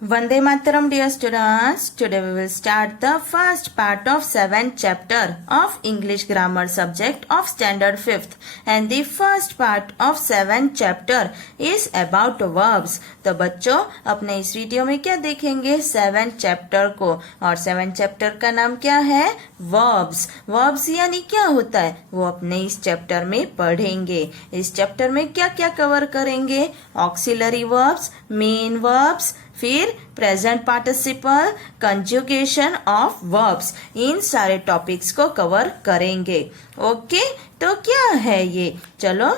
Vande Mataram, dear students. Today we will start the first part of 7th chapter of English grammar subject of standard 5th, and the first part of 7th chapter is about verbs. तो बच्चों अपने इस video में क्या देखेंगे 7th chapter को, और 7th chapter का नाम क्या है verbs. verbs यानी क्या होता है वो अपने इस चैप्टर में पढ़ेंगे. इस चैप्टर में क्या क्या कवर करेंगे, ऑक्सिलरी verbs, मेन verbs, फिर present participle, conjugation of verbs, इन सारे टॉपिक्स को कवर करेंगे. ओके तो क्या है ये, चलो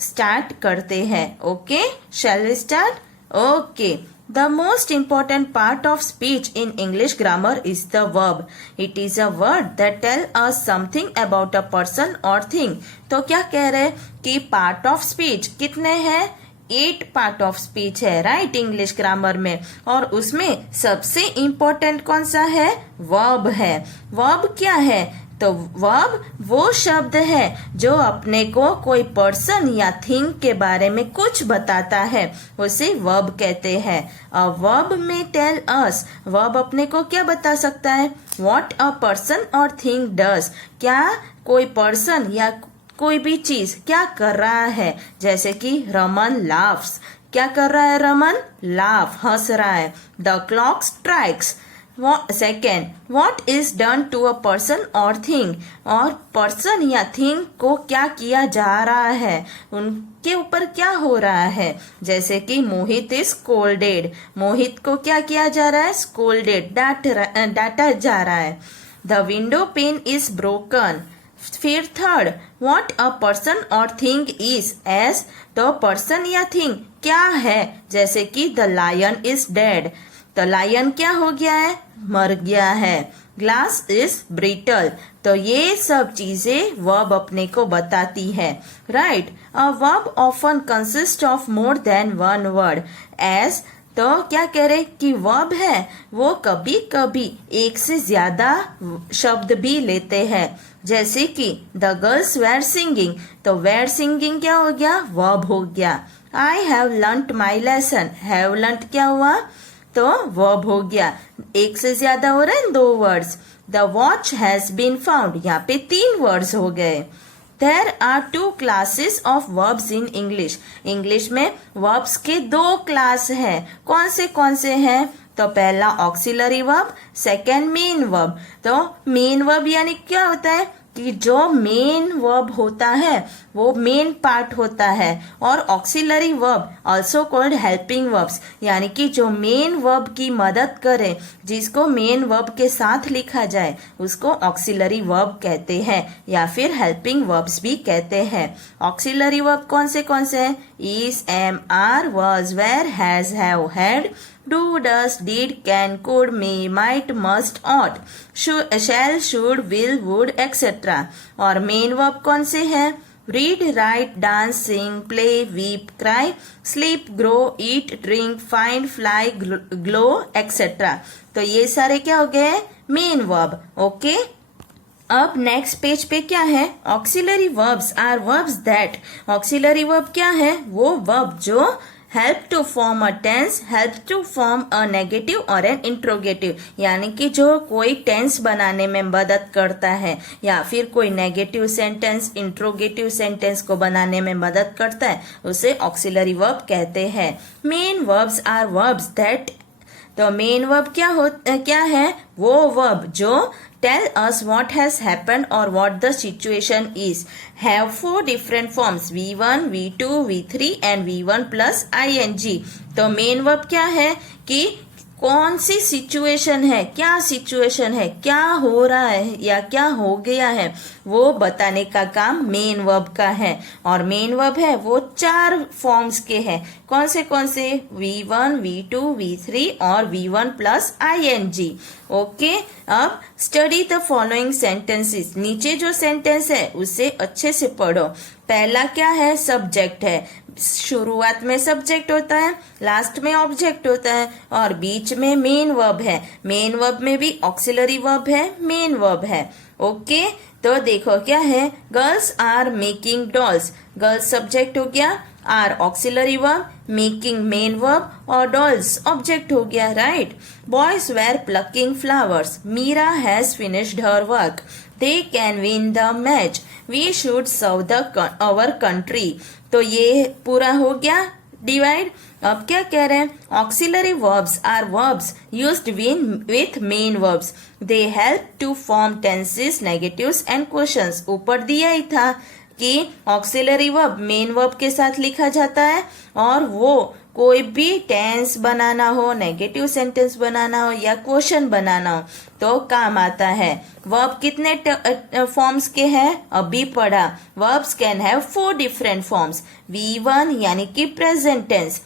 स्टार्ट करते हैं. Okay shall we start. Okay The most important part of speech in English grammar is the verb. It is a word that tell us something about a person or thing. तो क्या कह रहे कि part of speech कितने हैं, 8 part of speech है right English grammar में, और उसमें सबसे इम्पोर्टेंट कौन सा है, वर्ब है. वर्ब क्या है, तो वर्ब वो शब्द है जो अपने को कोई पर्सन या थिंग के बारे में कुछ बताता है, उसे वर्ब कहते हैं. अ वर्ब में टेल अस, वर्ब अपने को क्या बता सकता है, what a person or thing does, क्या कोई पर्सन या कोई भी चीज क्या कर रहा है. जैसे कि रमन लाफ्स, क्या कर रहा है रमन, लाफ, हंस रहा है. The clock strikes. Second, what is done to a person or thing, और पर्सन या थिंग को क्या किया जा रहा है, उनके ऊपर क्या हो रहा है. जैसे कि मोहित इज स्कोल्डेड, मोहित को क्या किया जा रहा है, स्कोल्डेड, डांटा जा रहा है. The window pane is broken. फिर third, what a person or thing is, as तो पर्सन या थिंग क्या है. जैसे कि द लायन इज डेड, तो लायन क्या हो गया है, मर गया है. ग्लास इज ब्रिटल, तो ये सब चीजें वर्ब अपने को बताती है right. A verb often consist of more than one word. As तो क्या कह रहे कि वर्ब है वो कभी कभी एक से ज्यादा शब्द भी लेते हैं. जैसे कि द गर्ल्स वेर सिंगिंग, तो वेर सिंगिंग क्या हो गया, वर्ब हो गया. I have learned my lesson, have learned क्या हुआ, तो वर्ब हो गया. एक से ज्यादा हो रहा है 2 words. The watch has been found, यहाँ पे 3 वर्ड्स हो गए. There are 2 classes of verbs in English. English में verbs के 2 क्लास हैं. कौन से हैं, तो पहला auxiliary verb, second main verb. तो मेन वर्ब यानी क्या होता है कि जो मेन वर्ब होता है वो मेन पार्ट होता है, और auxiliary verb also called helping verbs, यानी कि जो मेन वर्ब की मदद करे, जिसको मेन वर्ब के साथ लिखा जाए उसको ऑक्सिलरी वर्ब कहते हैं, या फिर हेल्पिंग वर्ब्स भी कहते हैं. ऑक्सिलरी वर्ब कौन से हैं, is, am, are, was, were, has, have, had, do, does, did, can, could, may, might, must, ought, shall, should, will, would, etc. और मेन वर्ब कौन से हैं, read, write, dance, sing, play, weep, cry, sleep, grow, eat, drink, find, fly, glow, etc. तो ये सारे क्या हो गए, मेन वर्ब. ओके अब नेक्स्ट पेज पे क्या है, auxiliary verbs are verbs that. Auxiliary verb क्या है, वो वर्ब जो help to form a tense, help to form a negative और एन इंट्रोगेटिव, यानी कि जो कोई टेंस बनाने में मदद करता है, या फिर कोई नेगेटिव सेंटेंस, इंट्रोगेटिव सेंटेंस को बनाने में मदद करता है, उसे ऑक्सिलरी वर्ब कहते हैं. Main verbs are verbs that. तो मेन वर्ब क्या है, वो वर्ब जो tell us what has happened or what the situation is. Have 4 different forms, V1, V2, V3 and V1 plus ing. तो मेन वर्ब क्या है कि कौन सी सिचुएशन है, क्या सिचुएशन है, क्या हो रहा है या क्या हो गया है, वो बताने का काम मेन वर्ब का है. और मेन वर्ब है वो 4 फॉर्म्स के हैं. कौन से V1, V2, V3 और V1 प्लस ing. ओके अब स्टडी द फॉलोइंग सेंटेंसेस. नीचे जो सेंटेंस है उसे अच्छे से पढ़ो. पहला क्या है, सब्जेक्ट है. शुरुआत में सब्जेक्ट होता है, लास्ट में ऑब्जेक्ट होता है, और बीच में मेन वर्ब है. मेन वर्ब में भी ऑक्सिलरी वर्ब है, मेन वर्ब है. ओके तो देखो क्या है, girls are making dolls. Girls subject हो गया, are auxiliary verb, making main verb और डॉल्स ऑब्जेक्ट हो गया, right. Boys were plucking flowers, Meera has finished her work, they can win the match, we should serve our country. तो ये पूरा हो गया डिवाइड। अब क्या कह रहे हैं, auxiliary verbs are verbs used with main verbs, they help to form tenses, negatives and questions. ऊपर दिया ही था कि ऑक्सिलरी वर्ब मेन वर्ब के साथ लिखा जाता है और वो कोई भी टेंस बनाना हो, नेगेटिव सेंटेंस बनाना हो या क्वेश्चन बनाना हो तो काम आता है। वर्ब कितने फॉर्म्स के हैं अभी पढ़ा। Verbs can have 4 different forms, V1 यानी कि प्रेजेंट टेंस,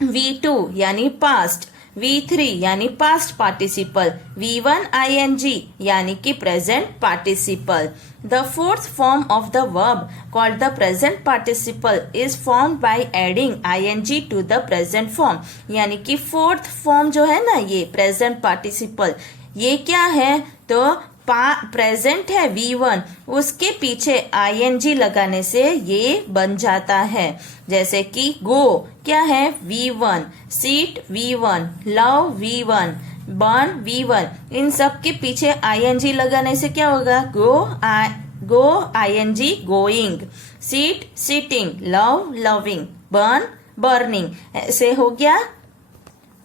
V2 यानी पास्ट, V3 यानी पास्ट पार्टिसिपल, V1 ing यानी कि present participle. The fourth form of the verb called the present participle is formed by adding ing to the present form। यानी कि fourth form जो है ना ये प्रेजेंट पार्टिसिपल, ये क्या है तो प्रेजेंट है V1, उसके पीछे ing लगाने से ये बन जाता है। जैसे कि गो क्या है V1, seat V1, love V1, burn V1, इन सब के पीछे ing लगाने से क्या होगा, go ing going, sit sitting, love loving, burn burning, ऐसे हो गया।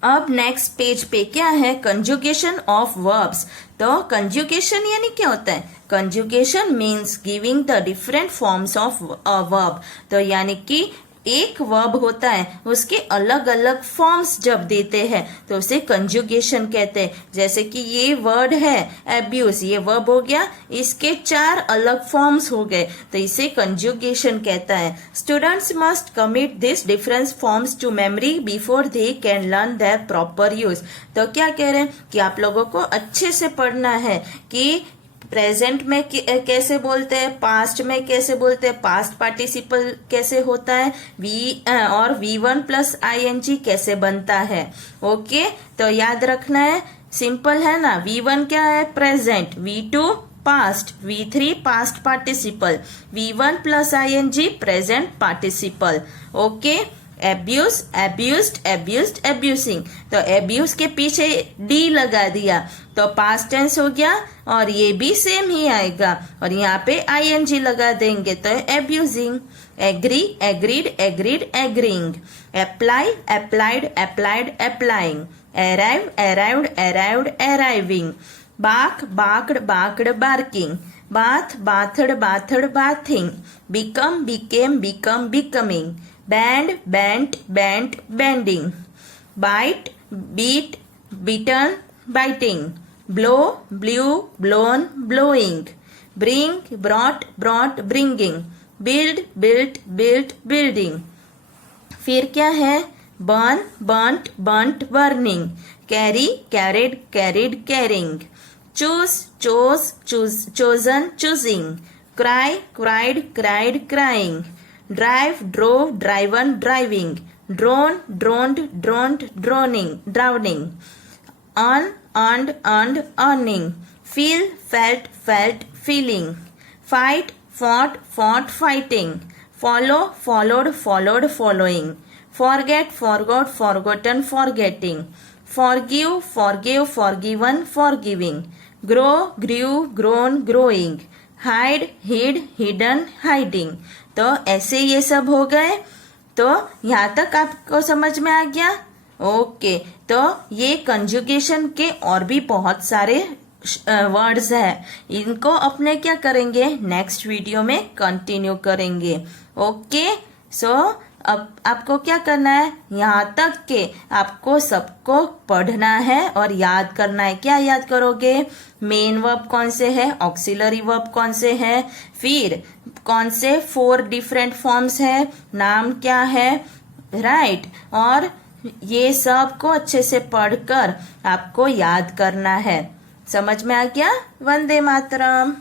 अब नेक्स्ट पेज पे क्या है, कंजुगेशन ऑफ वर्ब्स। तो कंजुगेशन यानी क्या होता है, conjugation means giving the different forms of verb. तो यानी कि एक वर्ब होता है उसके अलग अलग फॉर्म्स जब देते हैं तो उसे कंजुगेशन कहते हैं। जैसे कि ये वर्ड है एब्यूज, ये वर्ब हो गया, इसके 4 अलग फॉर्म्स हो गए तो इसे कंजुगेशन कहता है। Students must commit this different forms to memory before they can learn their proper use. तो क्या कह रहे हैं कि आप लोगों को अच्छे से पढ़ना है कि प्रेजेंट में कैसे बोलते हैं, पास्ट में कैसे बोलते हैं, पास्ट पार्टिसिपल कैसे होता है, और V1 प्लस ing कैसे बनता है। ओके, तो याद रखना है, सिंपल है ना। V1 क्या है present, V2 past, V3 past participle, V1 plus ing present participle. Okay, abuse, abused, abused, abusing, तो एब्यूज के पीछे डी लगा दिया तो पास्ट टेंस हो गया और ये भी सेम ही आएगा और यहाँ पे ing लगा देंगे तो abusing. Agree, agreed, agreed, agreeing. Apply, applied, applied, applying. Arrive, arrived, arrived, arriving. Bark, barked, barked, barking. Bath, bathed, bathed, bathing. Become, became, become, becoming. Bend, bent, bent, bending. Bite, bit, bitten, biting. Blow, blew, blown, blowing. Bring, brought, brought, bringing. Build, built, built, building. फिर क्या है, burn, burnt, burnt, burning. Carry, carried, carried, carrying. Choose, chose, chosen, choosing. Cry, cried, cried, crying. Drive, drove, driven, driving. Drown, drowned, drowned, drowning, drowning. Earn, earned, earned, earning. Feel, felt, felt, feeling. Fight, fought, fought, fighting. Follow, followed, followed, following. Forget, forgot, forgotten, forgetting. Forgive, forgave, forgiven, forgiving. Grow, grew, grown, growing. Hide, hid, hidden, hiding. तो ऐसे ये सब हो गए। तो यहाँ तक आपको समझ में आ गया। ओके, तो ये कंजुगेशन के और भी बहुत सारे वर्ड्स है, इनको अपने क्या करेंगे नेक्स्ट वीडियो में कंटिन्यू करेंगे। ओके, सो अब आपको क्या करना है, यहाँ तक के आपको सबको पढ़ना है और याद करना है। क्या याद करोगे, मेन वर्ब कौन से है, ऑक्सिलरी वर्ब कौन से है, फिर कौन से 4 डिफरेंट फॉर्म्स है, नाम क्या है, राइट। और ये सब को अच्छे से पढ़कर आपको याद करना है। समझ में आ गया। वंदे मातरम।